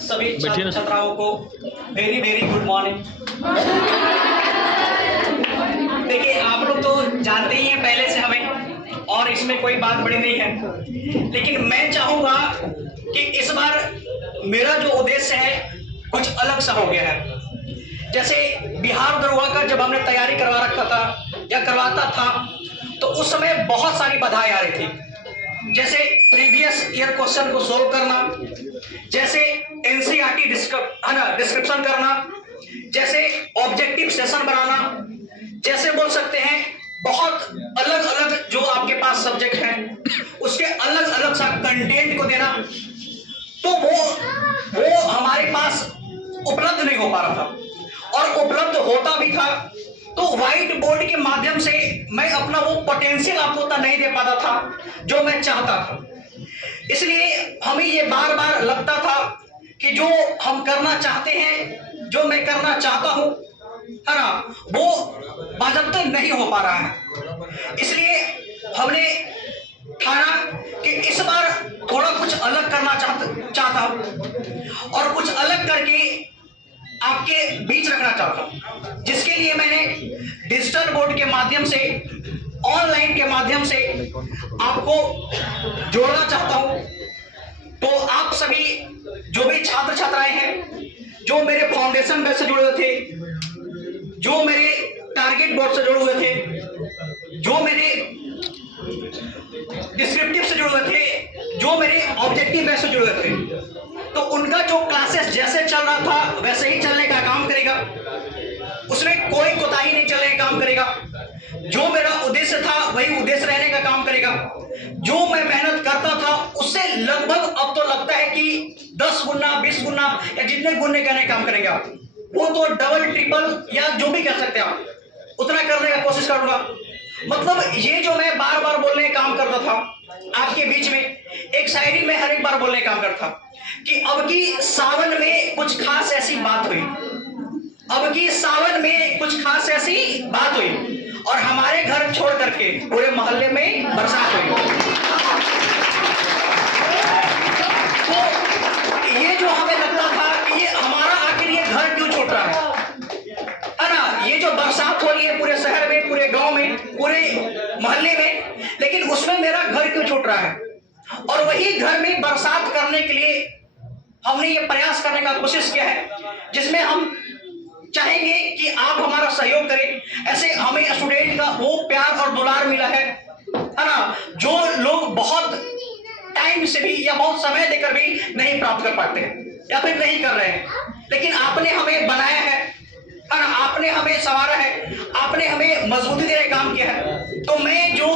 सभी छात्र छात्राओं को वेरी वेरी गुड मॉर्निंग। देखिए, आप लोग तो जानते ही हैं पहले से हमें, और इसमें कोई बात बड़ी नहीं है, लेकिन मैं चाहूंगा कि इस बार मेरा जो उद्देश्य है कुछ अलग सा हो गया है। जैसे बिहार दरोगा का जब हमने तैयारी करवा रखा था या करवाता था, तो उस समय बहुत सारी बाधाएं आ रही थी। जैसे प्रीवियस ईयर क्वेश्चन को सोल्व करना, जैसे एनसीईआरटी डिस्क्रिप्शन करना, जैसे ऑब्जेक्टिव सेशन बनाना, जैसे बोल सकते हैं बहुत अलग अलग जो आपके पास सब्जेक्ट हैं उसके अलग अलग सा कंटेंट को देना, तो वो हमारे पास उपलब्ध नहीं हो पा रहा था। और उपलब्ध होता भी था तो व्हाइट बोर्ड के माध्यम से मैं अपना वो पोटेंशियल आपको उतना नहीं दे पाता था जो मैं चाहता था। इसलिए हमें ये बार बार लगता था कि जो हम करना चाहते हैं, जो मैं करना चाहता हूं, है ना, वो बाज़ाब्ता नहीं हो पा रहा है। इसलिए हमने ठाना कि इस बार थोड़ा कुछ अलग करना चाहता हूं और कुछ अलग करके आपके बीच रखना चाहता हूं, जिसके लिए मैंने डिजिटल बोर्ड के माध्यम से, ऑनलाइन के माध्यम से आपको जोड़ना चाहता हूं। तो आप सभी जो भी छात्र छात्राएं हैं, जो मेरे फाउंडेशन बैच से जुड़े हुए थे, जो मेरे टारगेट बोर्ड से जुड़े हुए थे, जो मेरे डिस्क्रिप्टिव से जुड़े हुए थे, जो मेरे ऑब्जेक्टिव बैच से जुड़े हुए थे, तो उनका जो क्लासेस जैसे चल रहा था वैसे ही चलने का काम करेगा, उसमें कोई कोताही नहीं चलने का काम करेगा। जो मेरा उद्देश्य था वही उद्देश्य रहने का काम करेगा। जो मैं मेहनत करता था उससे लगभग अब तो लगता है कि 10 गुना 20 गुना या जितने गुने करने का काम करेगा, वो तो डबल ट्रिपल या जो भी कह सकते हैं आप, उतना करने का कोशिश करूंगा। मतलब ये जो मैं बार बार बोलने का काम करता था आपके बीच में, एक शायरी में हर एक बार बोलने का काम करता कि अब की सावन में कुछ खास ऐसी बात हुई, अब की सावन में कुछ खास ऐसी बात हुई और हमारे घर छोड़ करके पूरे मोहल्ले में बरसात हुई। तो ये जो हमें लगता था कि ये हमारा आखिर ये घर क्यों छूट रहा है ना, ये जो बरसात हो रही है पूरे शहर में, पूरे गांव में, पूरे मोहल्ले में, लेकिन उसमें मेरा घर क्यों छूट रहा है। और वही घर में बरसात करने के लिए हमने ये प्रयास करने का कोशिश किया है, जिसमें हम चाहेंगे कि आप हमारा सहयोग करें। ऐसे हमें स्टूडेंट का वो प्यार और दुलार मिला है ना, जो लोग बहुत टाइम से भी या बहुत समय देकर भी नहीं प्राप्त कर पाते हैं या फिर नहीं कर रहे हैं, लेकिन आपने हमें बनाया है ना, आपने हमें संवारा है, आपने हमें मजबूती देने का काम किया है। तो मैं जो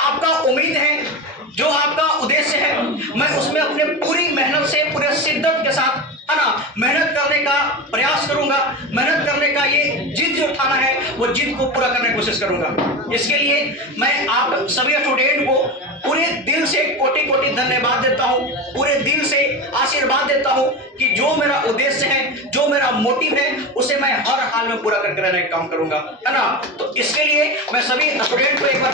आपका उम्मीद है, जो आपका उद्देश्य है, मैं उसमें अपने पूरी मेहनत से, पूरे शिद्दत के साथ, है ना, मेहनत करने का प्रयास करूंगा। मेहनत करने का ये जिद जो उठाना है वो जिद को पूरा करने की कोशिश करूंगा। इसके लिए मैं आप सभी स्टूडेंट को पूरे दिल से कोटि कोटि धन्यवाद देता हूं, पूरे दिल से आशीर्वाद देता हूं कि जो मेरा उद्देश्य है, जो मेरा मोटिव है, उसे मैं हर हाल में पूरा करके रहने का काम करूंगा, है ना। तो इसके लिए मैं सभी स्टूडेंट को एक बार